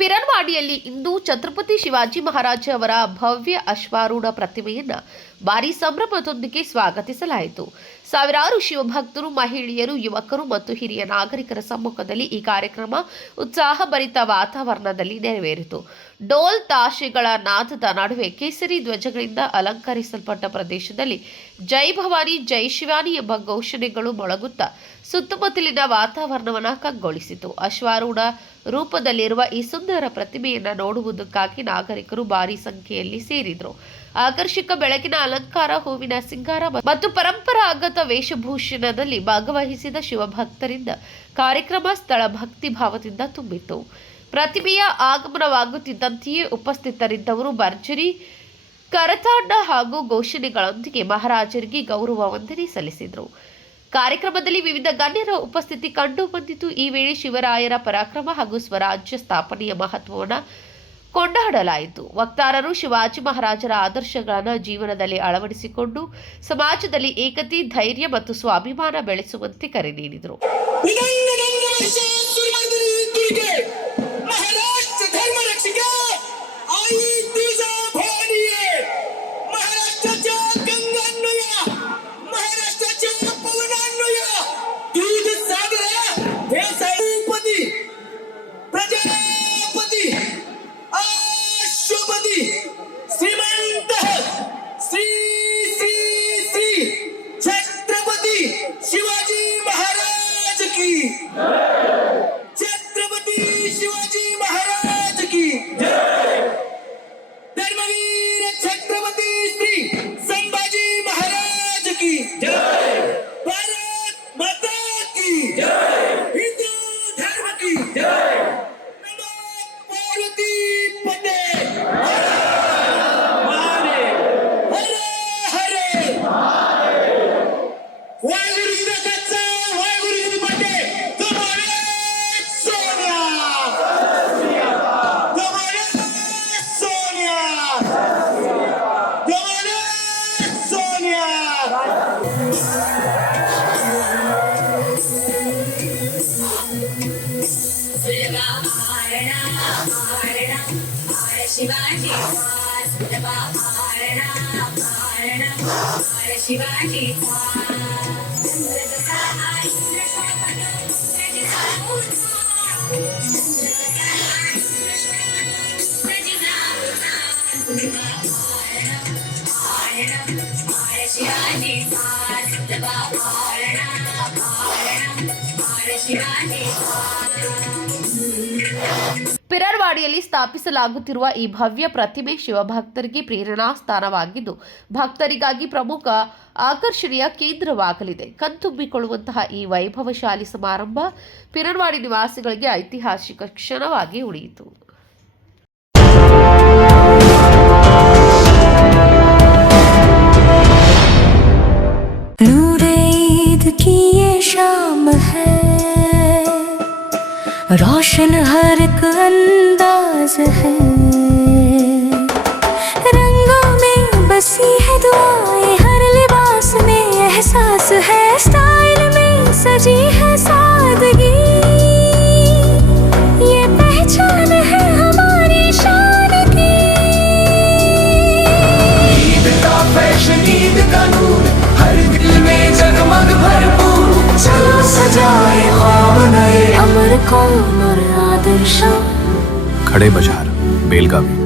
ಪಿರನ್ವಾಡಿಯಲ್ಲಿ ಇಂದು ಛತ್ರಪತಿ ಶಿವಾಜಿ ಮಹಾರಾಜ ಅವರ ಭವ್ಯ ಅಶ್ವಾರೂಢ ಪ್ರತಿಮೆಯನ್ನು ಭಾರೀ ಸಂಭ್ರಮದೊಂದಿಗೆ ಸ್ವಾಗತಿಸಲಾಯಿತು. ಸಾವಿರಾರು ಶಿವಭಕ್ತರು, ಮಹಿಳೆಯರು, ಯುವಕರು ಮತ್ತು ಹಿರಿಯ ನಾಗರಿಕರ ಸಮ್ಮುಖದಲ್ಲಿ ಈ ಕಾರ್ಯಕ್ರಮ ಉತ್ಸಾಹಭರಿತ ವಾತಾವರಣದಲ್ಲಿ ನೆರವೇರಿತು. ಡೋಲ್ ತಾಶೆಗಳ ನಾದದ ನಡುವೆ ಕೇಸರಿ ಧ್ವಜಗಳಿಂದ ಅಲಂಕರಿಸಲ್ಪಟ್ಟ ಪ್ರದೇಶದಲ್ಲಿ ಜೈ ಭವಾನಿ ಜೈ ಶಿವಾನಿ ಎಂಬ ಘೋಷಣೆಗಳು ಮೊಳಗುತ್ತಾ ಸುತ್ತಮುತ್ತಲಿನ ವಾತಾವರಣವನ್ನು ಕಂಗೊಳಿಸಿತು. ಅಶ್ವಾರೂಢ ರೂಪದಲ್ಲಿರುವ ಈ ಸುಂದರ ಪ್ರತಿಮೆಯನ್ನು ನೋಡುವುದಕ್ಕಾಗಿ ನಾಗರಿಕರು ಭಾರೀ ಸಂಖ್ಯೆಯಲ್ಲಿ ಸೇರಿದರು. ಆಕರ್ಷಕ ಬೆಳಕಿನ ಅಲಂಕಾರ, ಹೂವಿನ ಸಿಂಗಾರ ಮತ್ತು ಪರಂಪರಾಗತ ವೇಷಭೂಷಣದಲ್ಲಿ ಭಾಗವಹಿಸಿದ ಶಿವಭಕ್ತರಿಂದ ಕಾರ್ಯಕ್ರಮ ಸ್ಥಳ ಭಕ್ತಿ ಭಾವದಿಂದ ತುಂಬಿತ್ತು. ಪ್ರತಿಮೆಯ ಆಗಮನವಾಗುತ್ತಿದ್ದಂತೆಯೇ ಉಪಸ್ಥಿತರಿದ್ದವರು ಭರ್ಜರಿ ಕರತಾಂಡ ಹಾಗೂ ಘೋಷಣೆಗಳೊಂದಿಗೆ ಮಹಾರಾಜರಿಗೆ ಗೌರವ ವಂದನೆ ಸಲ್ಲಿಸಿದರು. ಕಾರ್ಯಕ್ರಮದಲ್ಲಿ ವಿವಿಧ ಗಣ್ಯರ ಉಪಸ್ಥಿತಿ ಕಂಡು ಬಂದಿತು. ಈ ವೇಳೆ ಶಿವರಾಯರ ಪರಾಕ್ರಮ ಹಾಗೂ ಸ್ವರಾಜ್ಯ ಸ್ಥಾಪನೆಯ ಮಹತ್ವವನ್ನು ಕೊಂಡಾಡಲಾಯಿತು. ವಕ್ತಾರರು ಶಿವಾಜಿ ಮಹಾರಾಜರ ಆದರ್ಶಗಳನ್ನು ಜೀವನದಲ್ಲಿ ಅಳವಡಿಸಿಕೊಂಡು ಸಮಾಜದಲ್ಲಿ ಏಕತೆ, ಧೈರ್ಯ ಮತ್ತು ಸ್ವಾಭಿಮಾನ ಬೆಳೆಸುವಂತೆ ಕರೆ ನೀಡಿದರು. छत्रपति शिवाजी महाराज की जय। धर्मवीर छत्रपति श्री संभाजी महाराज की जय। भारत माता की जय। हिंदू धर्म की जय। नमो पार्वती पते। शिवाजी शिवाजी ಪಿರನ್ವಾಡಿಯಲ್ಲಿ ಸ್ಥಾಪಿಸಲಾಗುತ್ತಿರುವ ಈ ಭವ್ಯ ಪ್ರತಿಮೆ ಶಿವಭಕ್ತರಿಗೆ ಪ್ರೇರಣಾ ಸ್ಥಾನವಾಗಿದ್ದು ಭಕ್ತರಿಗಾಗಿ ಪ್ರಮುಖ ಆಕರ್ಷಣೆಯ ಕೇಂದ್ರವಾಗಲಿದೆ. ಕಣ್ತುಂಬಿಕೊಳ್ಳುವಂತಹ ಈ ವೈಭವಶಾಲಿ ಸಮಾರಂಭ ಪಿರನ್ವಾಡಿ ನಿವಾಸಿಗಳಿಗೆ ಐತಿಹಾಸಿಕ ಕ್ಷಣವಾಗಿ ಉಳಿಯಿತು. रोशन हर एक अंदाज है, रंगों में बसी है दुआएं, हर लिबास में एहसास है, स्टाइल में सजी है सादगी, ये पहचान है हमारी शान की। ईद का फैशन, ईद का नूर, हर दिल में जगमग भरपूर, चलो सजाए ख्वाब नए, अमर कौन और आदर्श। खड़े बाजार, बेलगावी।